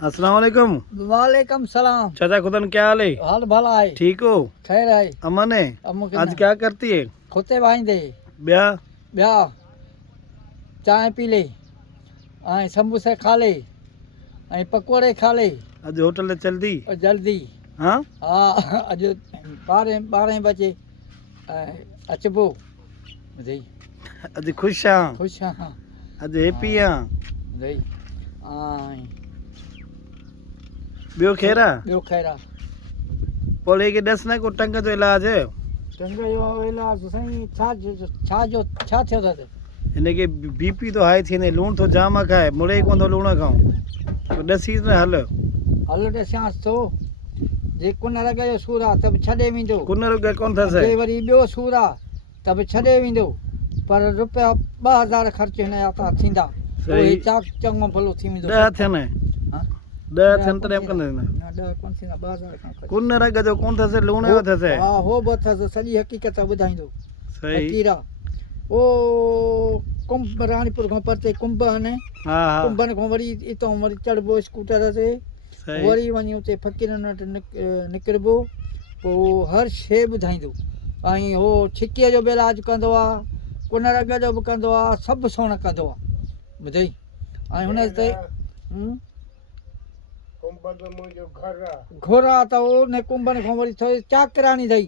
अस्सलाम वालेकुम। वालेकुम सलाम। चाचा खुदन क्या हाल है? हाल भला है, ठीक हो? खैर है। अमन है। अम्मू आज क्या करती है? खोते वाइंदे ब्याह ब्या चाय पी ले, ऐं समोसे खा ले, ऐं पकोड़े खा ले आज होटल चलती? और जल्दी। हाँ हा अॼु 12 बजे अचबो। ॿुधई आज खुश हाँ? ख़ुशि आहियां। आज हैप्पी हाँ? ॿुधई ऐं बियो खैर आहे? ॿियो खैर आहे। बोले कि दस ना को टंग जो इलाज है। टंग जो इलाज साईं छा थियो अथसि? इनके बीपी तो हाई थी लूण तो जाम खाए मुड़े कोन थो लूण खाऊं तो दसी न हल हलो ॾिसांसि थो। जे कुन रग जो सूरु आहे त बि छॾे वेंदो, कुन रुग कोन अथसि। जे वरी ॿियो सूरु आहे त बि छॾे वेंदो, पर रुपया 2000 ख़र्च हिन जा था थींदा। सही। चङो भलो थी वेंदो। 10 थियनि, हा? 10 थियनि तॾहिं बि कंदा न 10 कोन थींदा, 2000 खां ख़र्च। कुन रग जो कोन अथसि लूण जो अथसि। हा हो बि अथसि, सॼी हक़ीक़त ॿुधाईंदो। सही। फ़क़ीर आहे ओ कुंभ राणीपुर खां परते कुंभ आहिनि। हा हा कुंभनि खां वरी हितां वरी चढ़िबो स्कूटर ते, सही। वरी वञी उते फ़क़ीरनि वटि निकिरबो। पोइ हर शइ ॿुधाईंदो। ऐं हो छिकीअ जो बि इलाजु कंदो आहे, कुन रग जो बि कंदो आहे, सभु सोण कंदो आहे। ॿुधई ऐं हुन ते घोरा त उन कुंभनि खां वरी थोरी चाकराणी अथई,